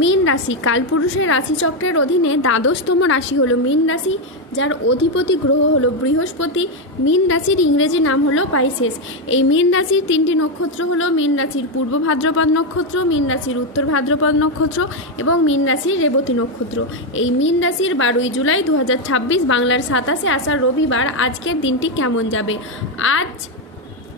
মীন রাশি কালপুরুষের রাশিচক্রের অধীনে দ্বাদশতম রাশি হলো মীন রাশি, যার অধিপতি গ্রহ হলো বৃহস্পতি। মীন রাশির ইংরেজি নাম হলো পাইসেস। এই মীন রাশির তিনটি নক্ষত্র হলো মীন রাশির পূর্ব ভাদ্রপদ নক্ষত্র, মীন রাশির উত্তর ভাদ্রপদ নক্ষত্র এবং মীন রাশির রেবতী নক্ষত্র। এই মীন রাশির 12ই জুলাই 2026 বাংলার 27শে আষাঢ় রবিবার আজকের দিনটি কেমন যাবে? আজ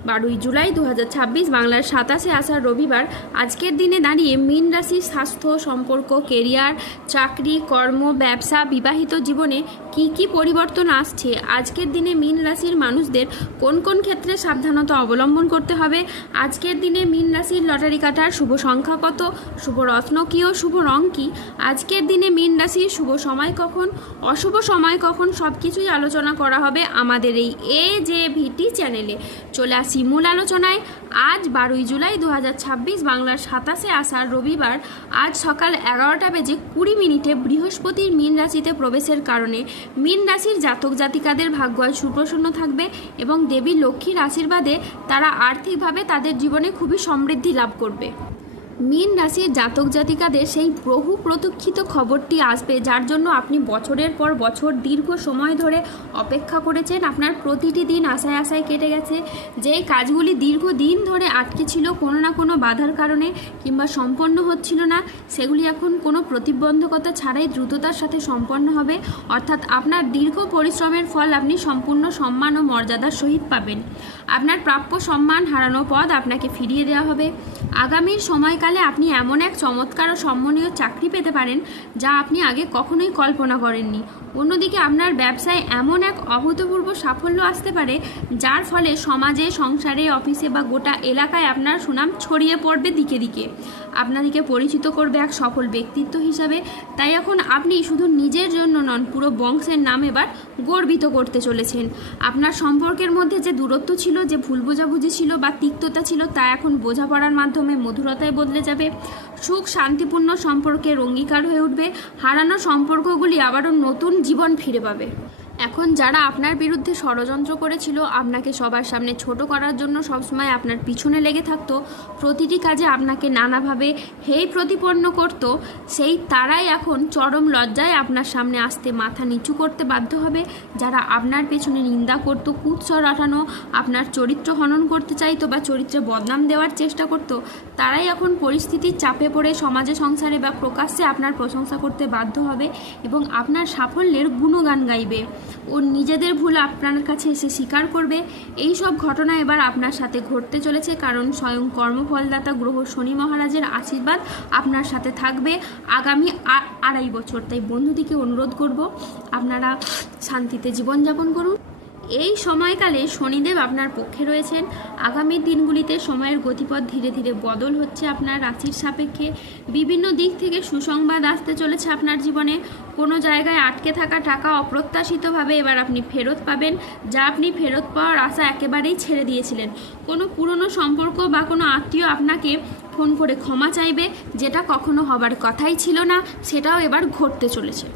12ই জুলাই 2026 বাংলার 27শে আষাঢ় রবিবার আজকের দিনে দাঁড়িয়ে মীন রাশির স্বাস্থ্য, সম্পর্ক, কেরিয়ার, চাকরি, কর্ম, ব্যবসা, বিবাহিত জীবনে কি কি পরিবর্তন আসছে, আজকের দিনে মীন রাশির মানুষদের কোন কোন ক্ষেত্রে সাবধানতা অবলম্বন করতে হবে, আজকের দিনে মীন রাশির লটারি কাটার শুভ সংখ্যা কত, শুভ রত্ন কী ও শুভ রং কী, আজকের দিনে মীন রাশির শুভ সময় কখন, অশুভ সময় কখন, সব কিছুই আলোচনা করা হবে আমাদের এই AJVT চ্যানেলে। চলে আসি মূল আলোচনায়। আজ 12ই জুলাই 2026 বাংলার 27শে আষাঢ় রবিবার আজ সকাল 11টা বেজে 20 মিনিটে বৃহস্পতির মীন রাশিতে প্রবেশের কারণে মীন রাশির জাতক জাতিকাদের ভাগ্য আজ সুপ্রসন্ন থাকবে এবং দেবী লক্ষ্মীর আশীর্বাদে তারা আর্থিকভাবে তাদের জীবনে খুবই সমৃদ্ধি লাভ করবে। মীন রাশির জাতক জাতিকাদের সেই বহু প্রতীক্ষিত খবরটি আসবে, যার জন্য আপনি বছরের পর বছর দীর্ঘ সময় ধরে অপেক্ষা করেছেন। আপনার প্রতিটি দিন আশায় আশায় কেটে গেছে। যেই কাজগুলি দীর্ঘদিন ধরে আটকে ছিল কোনো না কোনো বাধার কারণে কিংবা সম্পন্ন হচ্ছিল না, সেগুলি এখন কোনো প্রতিবন্ধকতা ছাড়াই দ্রুততার সাথে সম্পন্ন হবে। অর্থাৎ আপনার দীর্ঘ পরিশ্রমের ফল আপনি সম্পূর্ণ সম্মান ও মর্যাদার সহিত পাবেন। আপনার প্রাপ্য সম্মান হারানো পদ আপনাকে ফিরিয়ে দেওয়া হবে। আগামীর সময়কালে আপনি এমন এক চমৎকার ও সম্মানীয় চাকরি পেতে পারেন যা আপনি আগে কখনোই কল্পনা করেননি। অন্যদিকে আপনার ব্যবসায় এমন এক অভূতপূর্ব সাফল্য আসতে পারে যার ফলে সমাজে, সংসারে, অফিসে বা গোটা এলাকায় আপনার সুনাম ছড়িয়ে পড়বে দিকে দিকে। আপনাদেরকে পরিচিত করবে এক সফল ব্যক্তিত্ব হিসাবে। তাই এখন আপনি শুধু নিজের জন্য নন, পুরো বংশের নাম এবার গর্বিত করতে চলেছেন। আপনার সম্পর্কের মধ্যে যে দূরত্ব ছিল, যে ভুল বোঝাবুঝি ছিল বা তিক্ততা ছিল, তা এখন বোঝাপড়ার মাধ্যমে মধুরতায় বদলে যাবে। সুখ শান্তিপূর্ণ সম্পর্কের অঙ্গীকার হয়ে উঠবে। হারানো সম্পর্কগুলি আবারও নতুন জীবন ফিরে পাবে। এখন যারা আপনার বিরুদ্ধে ষড়যন্ত্র করেছিল, আপনাকে সবার সামনে ছোট করার জন্য সবসময় আপনার পিছনে লেগে থাকতো, প্রতিটি কাজে আপনাকে নানাভাবে হেয় প্রতিপন্ন করত, সেই তারাই এখন চরম লজ্জায় আপনার সামনে আসতে মাথা নিচু করতে বাধ্য হবে। যারা আপনার পেছনে নিন্দা করত, কুৎসর আটানো, আপনার চরিত্র হনন করতে চাইতো বা চরিত্রে বদনাম দেওয়ার চেষ্টা করত, তারাই এখন পরিস্থিতির চাপে পড়ে সমাজে, সংসারে বা প্রকাশ্যে আপনার প্রশংসা করতে বাধ্য হবে এবং আপনার সাফল্যের গুণগান গাইবে ও নিজেদের ভুল আপনার কাছে এসে স্বীকার করবে। এই সব ঘটনা এবার আপনার সাথে ঘটতে চলেছে, কারণ স্বয়ং কর্মফলদাতা গ্রহ শনি মহারাজের আশীর্বাদ আপনার সাথে থাকবে আগামী 2.5 বছর। তাই বন্ধুদিকে অনুরোধ করব, আপনারা শান্তিতে জীবনযাপন করুন। এই সময়কালে শনিদেব আপনার পক্ষে রয়েছেন। আগামী দিনগুলিতে সময়ের গতিপথ ধীরে ধীরে বদল হচ্ছে আপনার রাশির সাপেক্ষে। বিভিন্ন দিক থেকে সুসংবাদ আসতে চলেছে আপনার জীবনে। কোনো জায়গায় আটকে থাকা টাকা অপ্রত্যাশিতভাবে এবার আপনি ফেরত পাবেন, যা আপনি ফেরত পাওয়ার আশা একেবারেই ছেড়ে দিয়েছিলেন। কোনো পুরনো সম্পর্ক বা কোনো আত্মীয় আপনাকে ফোন করে ক্ষমা চাইবে, যেটা কখনো হবার কথাই ছিল না, সেটাও এবার ঘটতে চলেছে।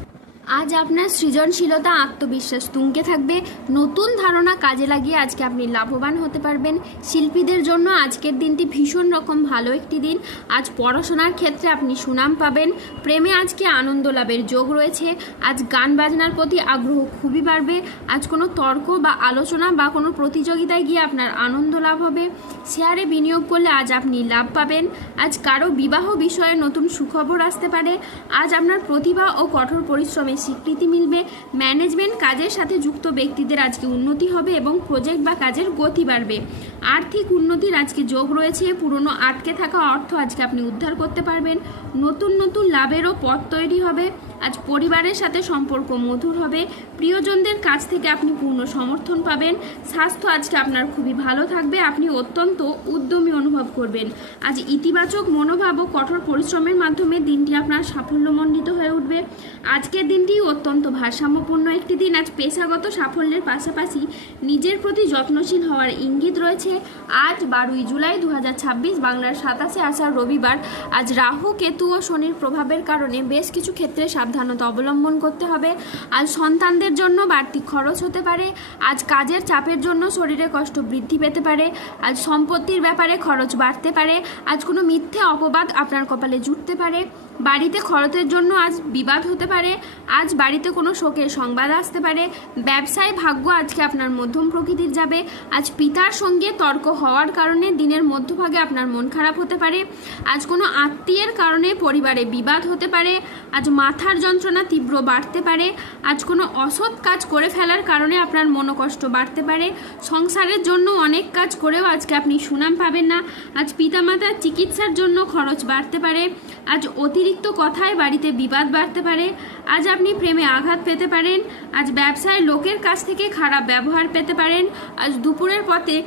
আজ আপনার সৃজনশীলতা, আত্মবিশ্বাস তুঙ্গে থাকবে। নতুন ধারণা কাজে লাগিয়ে আজকে আপনি লাভবান হতে পারবেন। শিল্পীদের জন্য আজকের দিনটি ভীষণ রকম ভালো একটি দিন। আজ পড়াশোনার ক্ষেত্রে আপনি সুনাম পাবেন। প্রেমে আজকে আনন্দ লাভের যোগ রয়েছে। আজ গান বাজনার প্রতি আগ্রহ খুবই বাড়বে। আজ কোনো তর্ক বা আলোচনা বা কোনো প্রতিযোগিতায় গিয়ে আপনার আনন্দ লাভ হবে। শেয়ারে বিনিয়োগ করলে আজ আপনি লাভ পাবেন। আজ কারো বিবাহ বিষয়ে নতুন সুখবর আসতে পারে। আজ আপনার প্রতিভা ও কঠোর পরিশ্রমে স্বীকৃতি মিলবে। ম্যানেজমেন্ট কাজের সাথে যুক্ত ব্যক্তিদের আজকে উন্নতি হবে এবং প্রজেক্ট বা কাজের গতি বাড়বে। আর্থিক উন্নতির আজকে যোগ রয়েছে। পুরনো আটকে থাকা অর্থ আজকে আপনি উদ্ধার করতে পারবেন। নতুন নতুন লাভেরও পথ তৈরি হবে। আজ পরিবারের সাথে সম্পর্ক মধুর হবে। প্রিয়জনদের কাছ থেকে আপনি পূর্ণ সমর্থন পাবেন। স্বাস্থ্য আজকে আপনার খুবই ভালো থাকবে। আপনি অত্যন্ত উদ্যমী অনুভব করবেন। আজ ইতিবাচক মনোভাব ও কঠোর পরিশ্রমের মাধ্যমে দিনটি আপনার সাফল্যমণ্ডিত হয়ে উঠবে। আজকের দিনটি অত্যন্ত ভারসাম্যপূর্ণ একটি দিন। আজ পেশাগত সাফল্যের পাশাপাশি নিজের প্রতি যত্নশীল হওয়ার ইঙ্গিত রয়েছে। আজ 12ই জুলাই 2026 বাংলার 27শে আষাঢ় রবিবার আজ রাহু, কেতু ও শনির প্রভাবের কারণে বেশ কিছু ক্ষেত্রে সাবধানতা অবলম্বন করতে হবে। আজ সন্তানদের জন্য বাড়তি খরচ হতে পারে। আজ কাজের চাপের জন্য শরীরে কষ্ট বৃদ্ধি পেতে পারে। আজ সম্পত্তির ব্যাপারে খরচ বাড়তে পারে। আজ কোনো মিথ্যে অপবাদ আপনার কপালে জুটতে পারে। বাড়িতে খরচের জন্য আজ বিবাদ হতে পারে। আজ বাড়িতে কোনো শোকের সংবাদ আসতে পারে। ব্যবসায় ভাগ্য আজকে আপনার মধ্যম প্রকৃতির যাবে। আজ পিতার সঙ্গে তর্ক হওয়ার কারণে দিনের মধ্যভাগে আপনার মন খারাপ হতে পারে। আজ কোনো আত্মীয়ের কারণে পরিবারে বিবাদ হতে পারে। আজ মাথার যন্ত্রণা তীব্র বাড়তে পারে। আজ কোনো অসৎ কাজ করে ফেলার কারণে আপনার মনোকষ্ট বাড়তে পারে। সংসারের জন্য অনেক কাজ করেও আজকে আপনি সুনাম পাবেন না। আজ পিতামাতার চিকিৎসার জন্য খরচ বাড়তে পারে। আজ অতিরিক্ত কথায় বাড়িতে বিবাদ বাড়তে পারে। আজ আপনি প্রেমে আঘাত পেতে পারেন। আজ ব্যবসায় লোকের কাছ থেকে খারাপ ব্যবহার পেতে পারেন। আজ দুপুরের পথে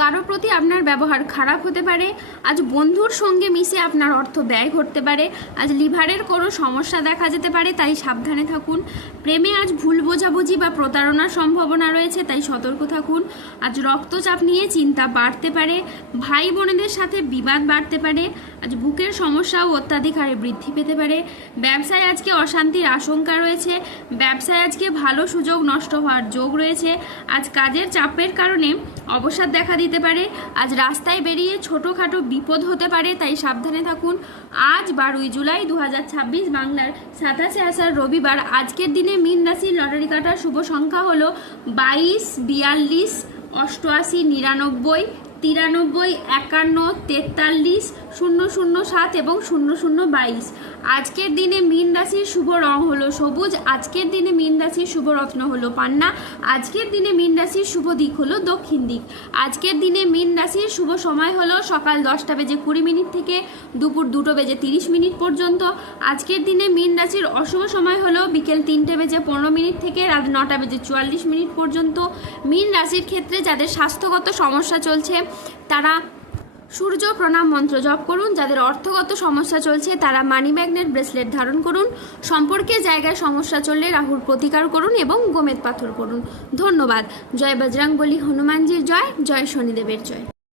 কারোর প্রতি আপনার ব্যবহার খারাপ হতে পারে। আজ বন্ধুর সঙ্গে মিশে আপনার অর্থ ব্যয় ঘটতে পারে। আজ লিভারের কোনো সমস্যা দেখা যেতে পারে, তাই সাবধানে থাকুন। প্রেমে আজ ভুল বোঝাবুঝি বা প্রতারণার সম্ভাবনা রয়েছে, তাই সতর্ক থাকুন। আজ রক্তচাপ নিয়ে চিন্তা বাড়তে পারে। ভাই বোনেদের সাথে বিবাদ বাড়তে পারে। আজ বুকের সমস্যাও অত্যাধিক হারে বৃদ্ধি পেতে পারে। ব্যবসায় আজকে অশান্তির আশঙ্কা রয়েছে। ব্যবসায় আজকে ভালো সুযোগ নষ্ট হওয়ার যোগ রয়েছে। আজ কাজের চাপের কারণে অবসাদ দেখা দিতে পারে। আজ রাস্তায় বেরিয়ে ছোটোখাটো বিপদ হতে পারে, তাই সাবধানে থাকুন। আজ 12 জুলাই 2026 বাংলার 27 আষাঢ় রবিবার। আজকের দিনে মীন রাশির লটারি কাটার শুভ সংখ্যা হলো 22, 42, 88, 99, 93, 51, 43, 007 এবং 0022। আজকের দিনে মীন রাশির শুভ রং হলো সবুজ। আজকের দিনে মীন রাশির শুভ রত্ন হলো পান্না। আজকের দিনে মীন রাশির শুভ দিক হলো দক্ষিণ দিক। আজকের দিনে মীন রাশির শুভ সময় হলো সকাল 10:20 থেকে দুপুর 2:30 পর্যন্ত। আজকের দিনে মীন রাশির অশুভ সময় হলো বিকেল 3:15 থেকে রাত 9:44 পর্যন্ত। মীন রাশির ক্ষেত্রে যাদের স্বাস্থ্যগত সমস্যা চলছে তারা সূর্য প্রণাম মন্ত্র জপ করুন। যাদের অর্থগত সমস্যা চলছে তারা মানি ম্যাগনেট ব্রেসলেট ধারণ করুন। সম্পর্কের জায়গায় সমস্যা চললে রাহুর প্রতিকার করুন এবং গোমেদ পাথর করুন। ধন্যবাদ। জয় বজরংবলী, হনুমানজির জয়, জয় শনিদেবের জয়।